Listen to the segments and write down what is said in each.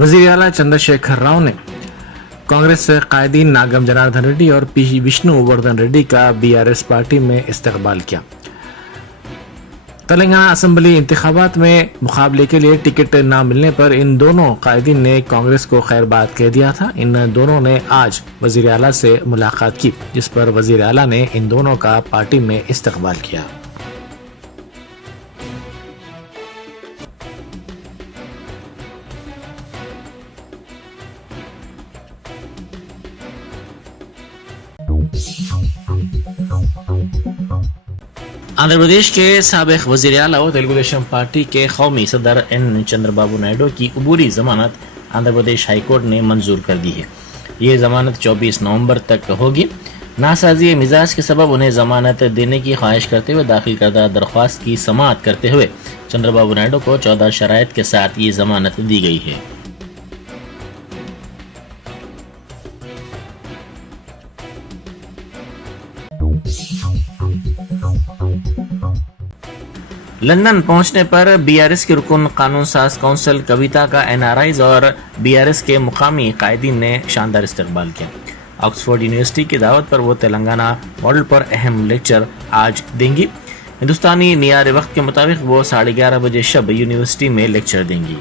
वजीर आला चंद्रशेखर राव ने कांग्रेस कायदीन नागम जनार्दन रेड्डी और पी विष्णु वर्धन रेड्डी का बीआरएस पार्टी में इस्तकबाल किया। तेलंगाना असेंबली इंतखाबात में मुकाबले के लिए टिकट न मिलने पर इन दोनों कायदीन ने कांग्रेस को खैरबाद कह दिया था। इन दोनों ने आज वजीर आला से मुलाकात की, जिस पर वजीर आला ने इन दोनों का पार्टी में इस्तकबाल किया। आंध्र प्रदेश के साबिक वजीर आला और तेलुगुदेशम पार्टी के कौमी सदर एन चंद्रबाबू नायडू की अबूरी जमानत आंध्र प्रदेश हाईकोर्ट ने मंजूर कर दी है। ये जमानत 24 नवंबर तक होगी। नासाजी मिजाज के सबब उन्हें जमानत देने की ख्वाहिश करते हुए दाखिल करदा दरख्वास्त की समाअत करते हुए चंद्रबाबू नायडू को 14 शराइत के साथ ये जमानत दी गई है। लंदन पहुंचने पर बीआरएस की रुकन कानून साज काउंसिल कविता का एनआरआईज और बीआरएस के मुकामी कायदीन ने शानदार इस्तकबाल किया। ऑक्सफोर्ड यूनिवर्सिटी की दावत पर वो तेलंगाना मॉडल पर अहम लेक्चर आज देंगी। हिंदुस्तानी नियारे वक्त के मुताबिक वो 11:30 बजे शब यूनिवर्सिटी में लेक्चर देंगी।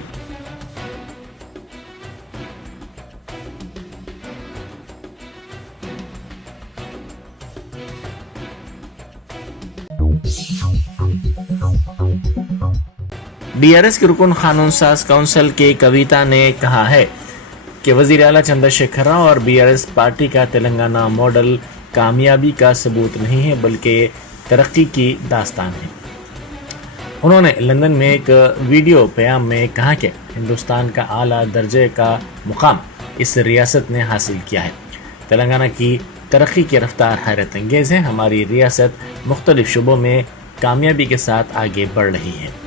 बीआरएस के रुकन कानून साज काउंसिल के कविता ने कहा है कि वजीर आला चंद्रशेखर राव और बीआरएस पार्टी का तेलंगाना मॉडल कामयाबी का सबूत नहीं है बल्कि तरक्की की दास्तान है। उन्होंने लंदन में एक वीडियो बयान में कहा कि हिंदुस्तान का आला दर्जे का मुकाम इस रियासत ने हासिल किया है। तेलंगाना की तरक्की की रफ्तार हैरत अंगेज है। हमारी रियासत मुख्तलिफ शुबों में कामयाबी के साथ आगे बढ़ रही है।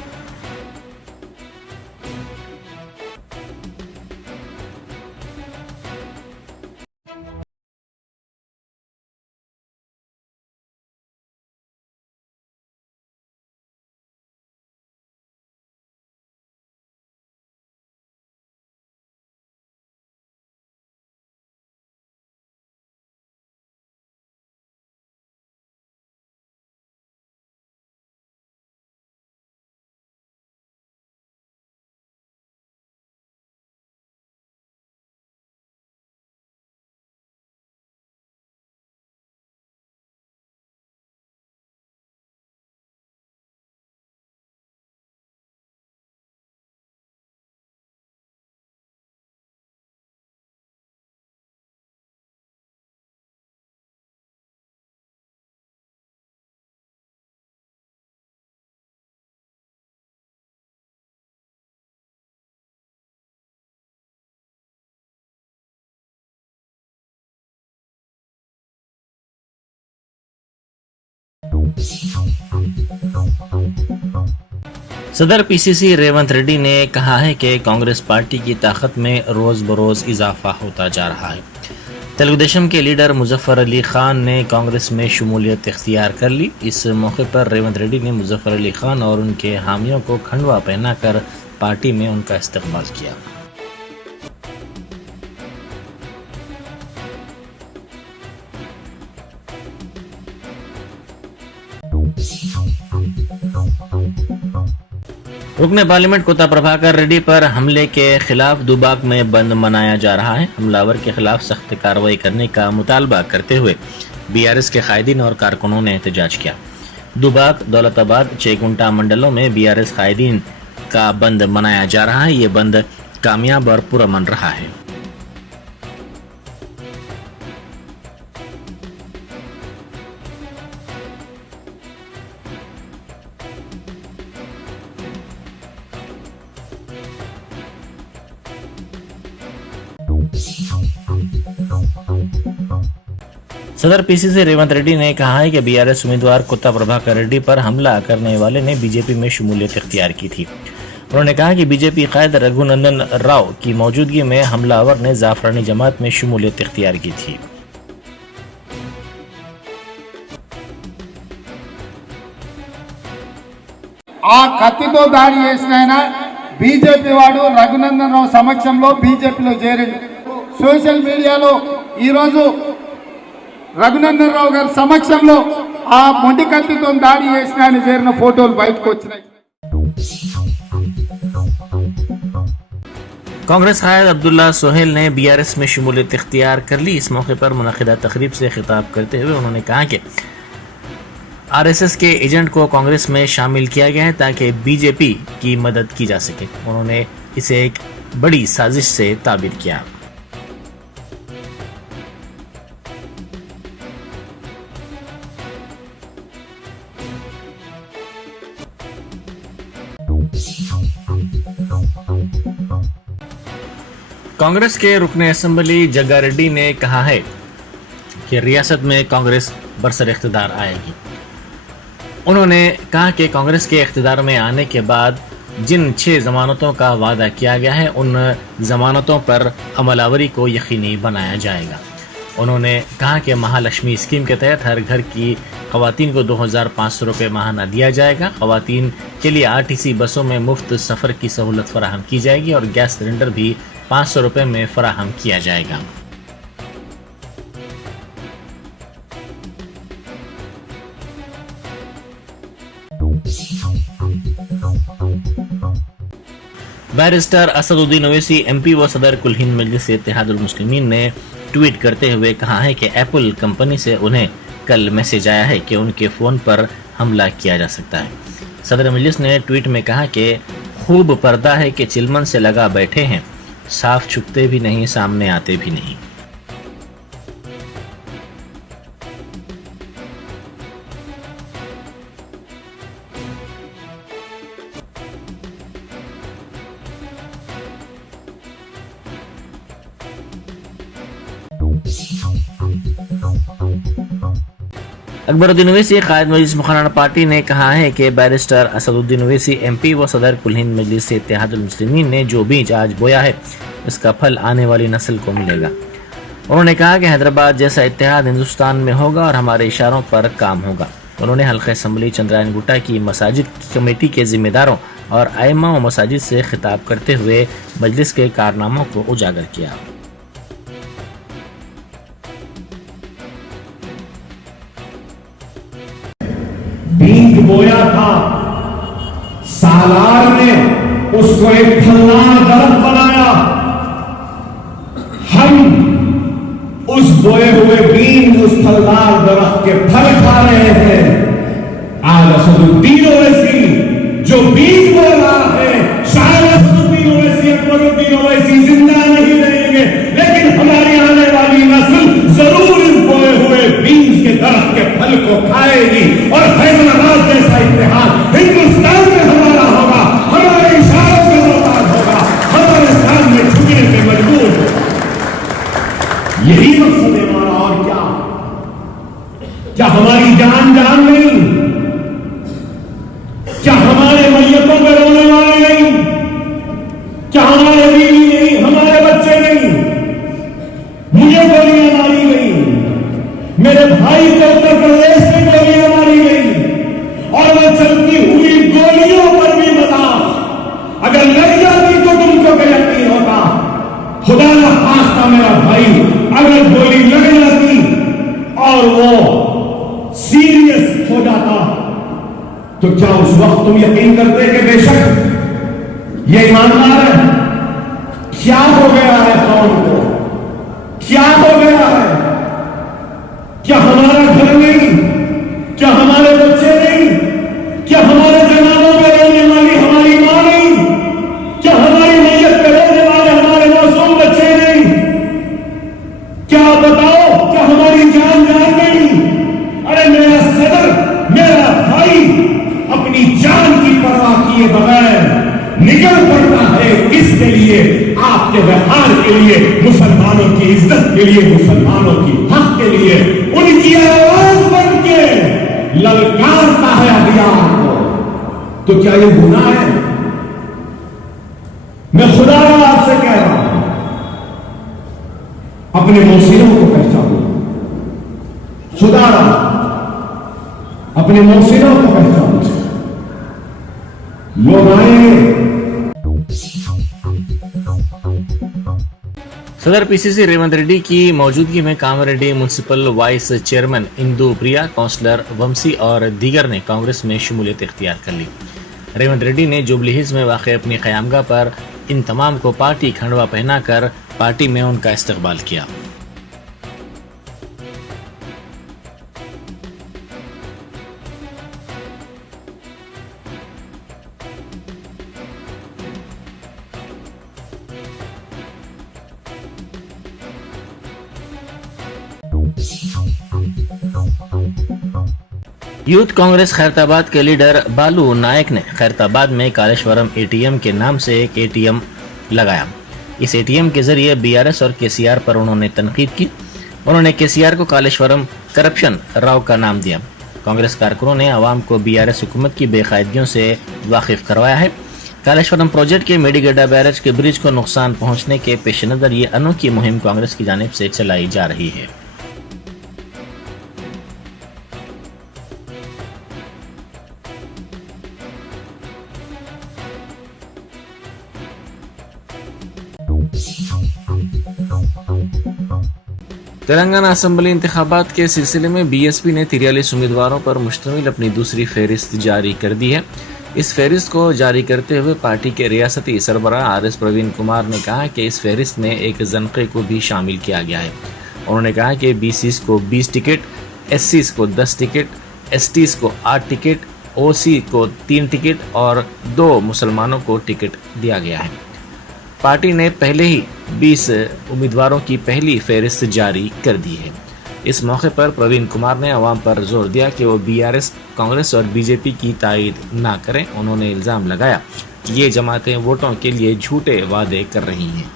सदर पीसीसी रेवंत रेड्डी ने कहा है कि कांग्रेस पार्टी की ताकत में रोज बरोज इजाफा होता जा रहा है। तेलुगुदेशम के लीडर मुजफ्फर अली खान ने कांग्रेस में शमूलियत इख्तियार कर ली। इस मौके पर रेवंत रेड्डी ने मुजफ्फर अली खान और उनके हामियों को खंडवा पहनाकर पार्टी में उनका इस्तकबाल किया। रुकने पार्लियामेंट कोता प्रभाकर रेड्डी पर हमले के खिलाफ दुबाक में बंद मनाया जा रहा है। हमलावर के खिलाफ सख्त कार्रवाई करने का मुतालबा करते हुए बीआरएस के कायदीन और कारकुनों ने एहतजाज किया। दुबाक, दौलताबाद, चेकुंटा मंडलों में बीआरएस कायदीन का बंद मनाया जा रहा है। ये बंद कामयाब और पुरअमन रहा है। सदर पीसीसी रेवंत रेड्डी ने कहा है कि बीआरएस उम्मीदवार कोत्ता प्रभाकर रेड्डी पर हमला करने वाले ने बीजेपी में शमूलियत इख्तियार की थी। उन्होंने कहा कि बीजेपी कायद रघुनंदन राव की मौजूदगी में हमलावर ने जाफरानी जमात में शमूलियत इख्तियार की थी। ఆ కత్తితో దాడి చేసిన ఆయన బీజేపీ వాడు రఘునందన్ రావు సమక్షంలో బీజేపీలో చేరిండు. సోషల్ మీడియాలో ఈరోజు రఘునందన్ రావు గారి సమక్షంలో ఆ మొండి కత్తితో దాడి చేసిన ఆయన చేరిన ఫోటోలు బయటకు వచ్చినాయి. कांग्रेस कायद अब्दुल्ला सोहेल ने बीआरएस में शमूलियत इख्तियार कर ली। इस मौके पर मुनक़िदा तकरीब से खिताब करते हुए उन्होंने कहा कि आरएसएस के एजेंट को कांग्रेस में शामिल किया गया है ताकि बीजेपी की मदद की जा सके। उन्होंने इसे एक बड़ी साजिश से ताबीर किया। कांग्रेस के रुकने असेंबली जग्गा रेड्डी ने कहा है कि रियासत में कांग्रेस बरसर इख्तिदार आएगी। उन्होंने कहा कि कांग्रेस के इख्तिदार में आने के बाद जिन 6 जमानतों का वादा किया गया है उन जमानतों पर अमलावरी को यकीनी बनाया जाएगा। उन्होंने कहा कि महालक्ष्मी स्कीम के तहत हर घर की ख़वातीन को 2500 रुपये माहाना दिया जाएगा। ख़वातीन के लिए आरटीसी बसों में मुफ्त सफ़र की सहूलत फराहम की जाएगी और गैस सिलेंडर भी 500 रुपये में फराहम किया जाएगा। बैरिस्टर असदुद्दीन ओवैसी एमपी व सदर कुल हिंद मजलिस इत्तेहादुल मुस्लिमीन ने ट्वीट करते हुए कहा है कि एप्पल कंपनी से उन्हें कल मैसेज आया है कि उनके फ़ोन पर हमला किया जा सकता है। सदर मजलिस ने ट्वीट में कहा कि खूब पर्दा है कि चिलमन से लगा बैठे हैं, साफ छुपते भी नहीं, सामने आते भी नहीं। अकबरुद्दीन ओवैसी कायद मजलिस मुखराना पार्टी ने कहा है कि बैरिस्टर असदुद्दीन ओवैसी एमपी व सदर कुल हिंद मजलिस इत्तेहादुल मुस्लिमीन ने जो बीज आज बोया है इसका फल आने वाली नस्ल को मिलेगा। उन्होंने कहा कि हैदराबाद जैसा इत्तेहाद हिंदुस्तान में होगा और हमारे इशारों पर काम होगा। उन्होंने हल्का असम्बली चंद्रायन गुट्टा की मसाजिद कमेटी के जिम्मेदारों और आइमा व मसाजिद से खिताब करते हुए मजलिस के कारनामों को उजागर किया। बीज बोया था, सालार ने उसको एक फलदार दरख्त बनाया। हम उस बोए हुए बीज, उस फलदार दरख्त के फल खा रहे हैं। आज असदुद्दीन ओवैसी जो बीज बोल रहा है, शायद असदुद्दीन ओवैसी, अकबरुद्दीन ओवैसी जिंदा नहीं रहेंगे, लेकिन हमारी आने वाली नस्ल जरूर इस बोए हुए बीज के दरख्त के फल को खाएगी और हैदराबाद जैसा इत्तेहाद हिंदुस्तान में हमारा होगा, हमारे इशारों से मोहताज होगा, हमारे सामने झुकने पे मजबूर होगा। यही मकसद है हमारा। और क्या हमारी जान नहीं? क्या हमारे मैयतों पे रोने वाले नहीं? क्या हमारे बीवी नहीं, हमारे बच्चे नहीं? मुझे गोलियां मारी गई, मेरे भाई को उत्तर प्रदेश में गोलियां मारी गई और वो चलती हुई गोलियों पर भी मजाक अगर लग जाती तो तुमको क्या यकीन होता? खुदा ना खास्ता मेरा भाई अगर गोली लग जाती और वो सीरियस हो जाता तो क्या उस वक्त तुम यकीन करते कि बेशक ये ईमानदार है? क्या हो गया है कौम को? क्या हो गया है? क्या हमारा घर नहीं? क्या हमारे बच्चे नहीं? क्या हमारे जनानों में रोने वाली हमारी मां नहीं? क्या हमारी मैयत पे रोने वाले हमारे मासूम बच्चे नहीं? क्या बताओ, क्या हमारी जान नहीं? अरे मेरा सदर, मेरा भाई अपनी जान की परवाह किए बगैर निकल पड़ता है। किसके लिए? आपके व्यवहार के लिए, मुसलमानों की इज्जत के लिए, मुसलमानों की हक के लिए। उनकी आवाज बन के ललकारता है अभियान को। तो क्या ये गुनाह है? मैं खुदा आपसे कह रहा हूं, अपने मोहसिनों को पहचानो। खुदा अपने मोहसिनों को पहचानो। लोग आएंगे सदर पीसीसी रेवंत रेड्डी की मौजूदगी में Kamareddy municipal vice chairman Indu Priya, councillor Vamshi और दीगर ने कांग्रेस में शमूलियत इख्तियार कर ली। रेवंत रेड्डी ने जुबली हिल्स में वाक़ अपनी क़यामगाह पर इन तमाम को पार्टी खंडवा पहनाकर पार्टी में उनका इस्तकबाल किया। यूथ कांग्रेस खैरताबाद के लीडर बालू नायक ने खैरताबाद में कालेश्वरम एटीएम के नाम से एक एटीएम लगाया। इस एटीएम के जरिए बीआरएस और केसीआर पर उन्होंने तनकीद की। उन्होंने केसीआर को कालेश्वरम करप्शन राव का नाम दिया। कांग्रेस कारकुनों ने आवाम को बीआरएस हुकूमत की बेकायदगियों से वाकिफ करवाया है। कालेश्वरम प्रोजेक्ट के मेडीगड्डा बैरेज के ब्रिज को नुकसान पहुंचने के पेश नज़र ये अनोखी मुहिम कांग्रेस की जानिब से चलाई जा रही है। तेलंगाना असम्बली इंतखाबात के सिलसिले में बीएसपी ने 43 उम्मीदवारों पर मुश्तमिल अपनी दूसरी फहरिस्त जारी कर दी है। इस फहरिस्त को जारी करते हुए पार्टी के रियासती सरबराह आरएस प्रवीण कुमार ने कहा कि इस फहरिस्त में एक जनक़े को भी शामिल किया गया है। उन्होंने कहा कि बीसीस को 20 टिकट, एससीस को 10 टिकट, एसटीस को 8 टिकट, ओसी को 3 टिकट और 2 मुसलमानों को टिकट दिया गया है। पार्टी ने पहले ही 20 उम्मीदवारों की पहली फहरिस्त जारी कर दी है। इस मौके पर प्रवीण कुमार ने अवाम पर जोर दिया कि वो बीआरएस, कांग्रेस और बीजेपी की तायद ना करें। उन्होंने इल्ज़ाम लगाया कि ये जमातें वोटों के लिए झूठे वादे कर रही हैं।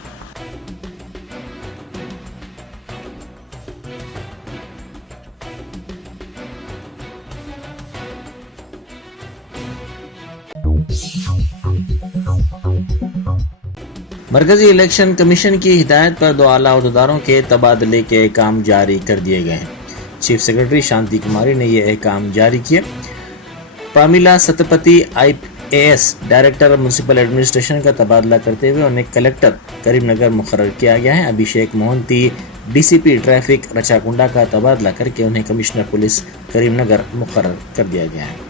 मरकजी इलेक्शन कमीशन की हिदायत पर 2 आला अहदेदारों के तबादले के अहकाम जारी कर दिए गए हैं। चीफ सेक्रेटरी शांति कुमारी ने ये अहकाम जारी किए। Pramila Satpathy IAS director municipal administration का तबादला करते हुए उन्हें कलेक्टर करीमनगर मुकर्रर किया गया है। अभिषेक मोहंती DCP ट्रैफिक रचाकुंडा का तबादला करके उन्हें कमिश्नर पुलिस करीमनगर मुकर्रर कर दिया गया है।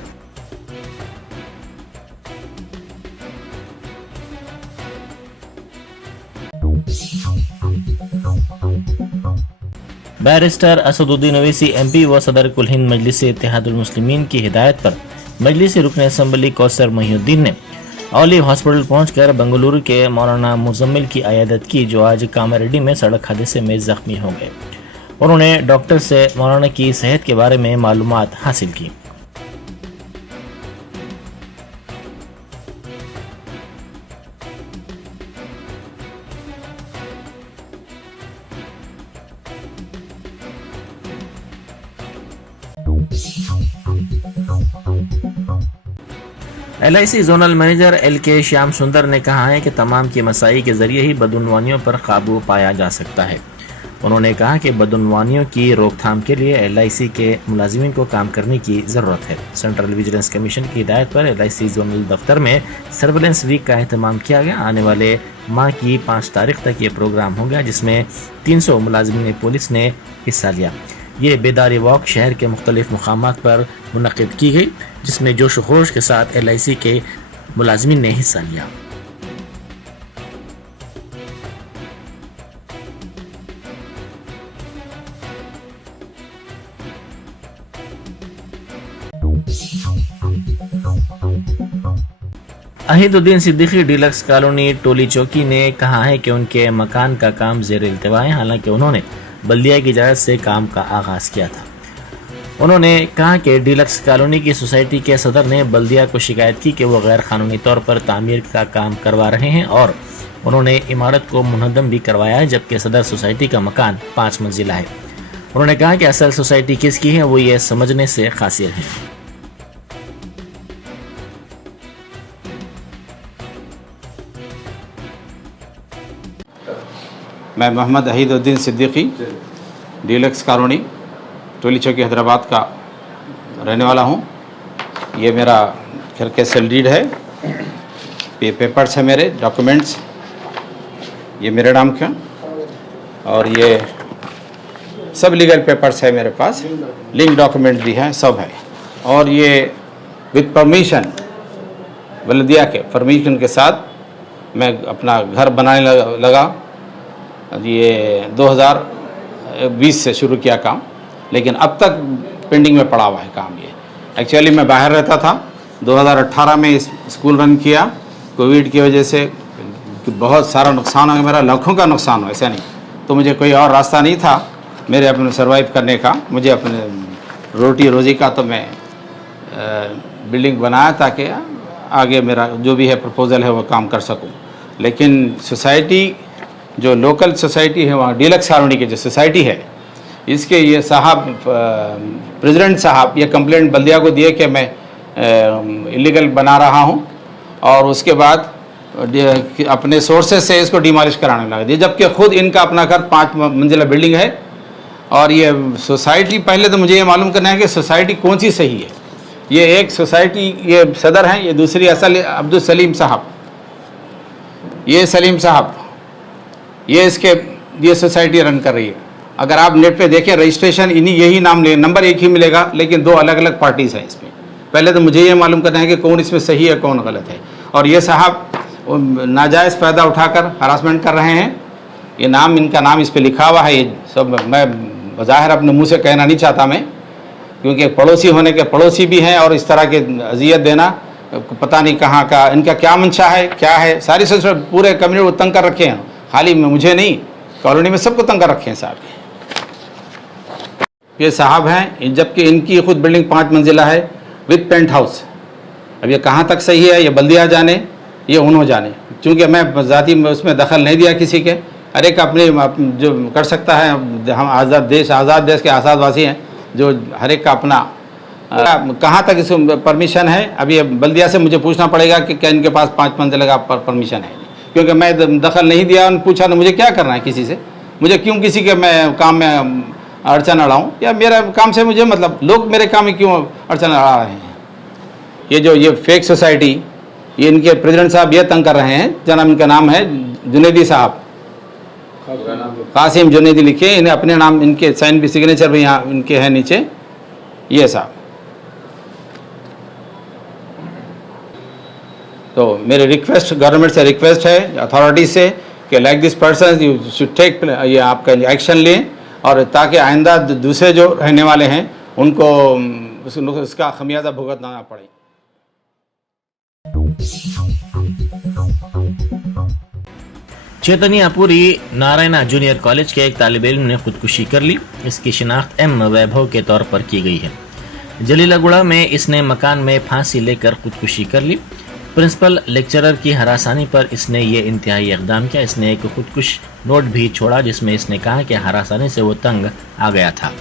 बैरिस्टर असदुद्दीन ओवैसी MP व सदर कुल हिंद मजलिस इत्तेहादुल मुस्लिमीन की हिदायत पर मजलिस रुकन असम्बली कौसर मोहिउद्दीन ने ओलिव हॉस्पिटल पहुंचकर बेंगलुरु के मौलाना मुजम्मिल की अयादत की, जो आज कामारेड्डी में सड़क हादसे में जख्मी हो गए। उन्होंने डॉक्टर से मौलाना की सेहत के बारे में मालूमात हासिल की। LIC zonal manager LK Shyam सुंदर ने कहा है कि तमाम की मसाई के जरिए ही बदउनवानियों पर काबू पाया जा सकता है। उन्होंने कहा कि बदउनवानियों की रोकथाम के लिए LIC के मुलाजिमीन को काम करने की ज़रूरत है। सेंट्रल विजिलेंस कमीशन की हिदायत पर LIC जोनल दफ्तर में सर्वेलेंस वीक का एहतमाम किया गया। आने वाले माह की 5 तारीख तक ये प्रोग्राम हो गया, जिसमें 300 मुलाजिमीन पुलिस ने हिस्सा लिया। ये बेदारी वॉक शहर के मुख्तलिफ मुकामात पर मुनक़िद की गई, जिसमें जोश खरोश के साथ LIC के मुलाजिमीन ने हिस्सा लिया। अहीदुद्दीन सिद्दीकी डीलक्स कॉलोनी टोली चौकी ने कहा है कि उनके मकान का काम ज़ेर इल्तिवा है, हालांकि उन्होंने बल्दिया की इजाज़त से काम का आगाज़ किया था। उन्होंने कहा कि डीलक्स कॉलोनी की सोसाइटी के सदर ने बल्दिया को शिकायत की कि वो गैर कानूनी तौर पर तामीर का काम करवा रहे हैं और उन्होंने इमारत को मुनहदम भी करवाया है, जबकि सदर सोसाइटी का मकान 5 मंजिला है। उन्होंने कहा कि असल सोसाइटी किसकी है वो ये समझने से कासिर है। मैं मोहम्मद अहीदुद्दीन सिद्दीकी डीलक्स कॉलोनी टोली चौकी हैदराबाद का रहने वाला हूँ। ये मेरा घर के सेल डीड है, ये पेपर्स है मेरे डॉक्यूमेंट्स, ये मेरे नाम का। और ये सब लीगल पेपर्स है मेरे पास, लिंक डॉक्यूमेंट भी है, सब है। और ये विद परमिशन, बल्दिया के परमिशन के साथ मैं अपना घर बनाने लगा। ये 2020 से शुरू किया काम, लेकिन अब तक पेंडिंग में पड़ा हुआ है काम। ये एक्चुअली मैं बाहर रहता था, 2018 में स्कूल रन किया, कोविड की वजह से बहुत सारा नुकसान हो गया मेरा, लाखों का नुकसान हो, ऐसा नहीं। तो मुझे कोई और रास्ता नहीं था मेरे अपने सर्वाइव करने का, मुझे अपने रोटी रोज़ी का। तो मैं बिल्डिंग बनाया ताकि आगे मेरा जो भी है प्रपोज़ल है वो काम कर सकूं। लेकिन सोसाइटी, जो लोकल सोसाइटी है वहाँ डीलक्स कॉलोनी की जो सोसाइटी है, इसके ये साहब प्रेसिडेंट साहब ये कंप्लेंट बल्दिया को दिए कि मैं इलीगल बना रहा हूँ, और उसके बाद अपने सोर्सेज से इसको डिमोलिश कराने लगा दिया, जबकि खुद इनका अपना घर 5 मंजिला बिल्डिंग है। और ये सोसाइटी, पहले तो मुझे ये मालूम करना है कि सोसाइटी कौन सी सही है। ये एक सोसाइटी, ये सदर हैं, ये दूसरी असल अब्दुल सलीम साहब, ये सलीम साहब, ये सोसाइटी रन कर रही है। अगर आप नेट पे देखें रजिस्ट्रेशन इन्हीं यही नाम ले, नंबर एक ही मिलेगा, लेकिन 2 अलग अलग पार्टीज़ हैं इसमें। पहले तो मुझे ये मालूम करना है कि कौन इसमें सही है कौन गलत है। और ये साहब नाजायज़ फ़ायदा उठाकर हरासमेंट कर रहे हैं। ये नाम, इनका नाम इस पर लिखा हुआ है। ये सब मैं ज़ाहिर अपने मुंह से कहना नहीं चाहता मैं, क्योंकि पड़ोसी होने के पड़ोसी भी हैं, और इस तरह के अजियत देना पता नहीं कहाँ का, इनका क्या मंशा है, क्या है। सारी सोच पूरे कम्युनिटी को तंग कर रखे हैं, खाली मुझे नहीं, कॉलोनी में सबको तंग कर रखे हैं साहब। ये साहब हैं, जबकि इनकी खुद बिल्डिंग 5 मंजिला है विद पेंट हाउस। अब ये कहाँ तक सही है, ये बल्दिया जाने, ये उन्होंने जाने, क्योंकि मैं ज़ाती में उसमें दखल नहीं दिया किसी के। हर एक अपने जो कर सकता है, हम आज़ाद देश के आज़ादवासी हैं, जो हर एक का अपना कहाँ तक इस परमिशन है। अब ये बल्दिया से मुझे पूछना पड़ेगा कि क्या इनके पास 5 मंजिला का परमिशन है, क्योंकि मैं दखल नहीं दिया। उन्होंने पूछा तो मुझे क्या करना है किसी से, मुझे क्यों किसी के मैं काम में अड़चन अड़ाऊँ, या मेरा काम से मुझे मतलब, लोग मेरे काम में क्यों अड़चन अड़ा रहे हैं। ये फेक सोसाइटी, ये इनके प्रेसिडेंट साहब ये तंग कर रहे हैं, जनाब इनका नाम है जुनेदी साहब, कासिम जुनेदी लिखे, इन्हें अपने नाम, इनके साइन भी, सिग्नेचर भी यहाँ इनके हैं नीचे, ये साहब। तो मेरी रिक्वेस्ट, गवर्नमेंट से रिक्वेस्ट है, अथॉरिटी से, कि like this person you should take, ये आपका एक्शन लें, और ताकि आइंदा दूसरे जो रहने वाले हैं उनको उसका खमियाजा भुगतना ना पड़े। चैतन्यपुरी नारायणा जूनियर कॉलेज के एक तालिब इल्म ने खुदकुशी कर ली। इसकी शिनाख्त एम वैभव के तौर पर की गई है। जलीलागुड़ा में इसने मकान में फांसी लेकर खुदकुशी कर ली। प्रिंसिपल लेक्चरर की हरासानी पर इसने ये इंतहाई इक़दाम किया। इसने एक खुदकुश नोट भी छोड़ा जिसमें इसने कहा कि हरासानी से वो तंग आ गया था।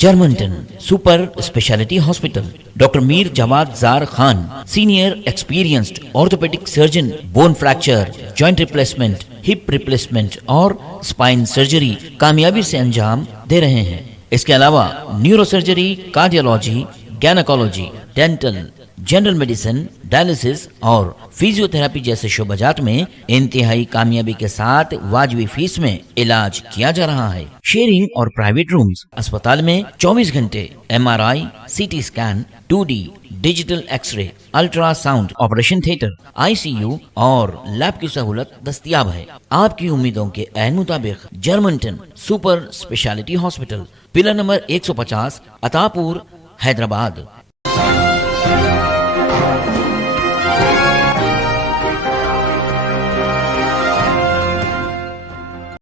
Germanten super speciality hospital, doctor Mir Jawad Zar Khan, senior experienced orthopaedic surgeon, bone fracture, joint replacement, hip replacement और स्पाइन सर्जरी कामयाबी से अंजाम दे रहे हैं। इसके अलावा neuro surgery, cardiology, gynaecology, dental, general medicine, dialysis और फिजियोथेरेपी जैसे शोबाजात में इंतहाई कामयाबी के साथ वाजिबी फीस में इलाज किया जा रहा है। शेयरिंग और प्राइवेट रूम्स, अस्पताल में 24 घंटे MRI, CT scan, 2D digital x ray, ultrasound, operation theatre, ICU और लैब की सहूलत दस्तयाब है। आपकी उम्मीदों के ऐन मुताबिक Germanten super speciality hospital, pillar number 150, Attapur, Hyderabad.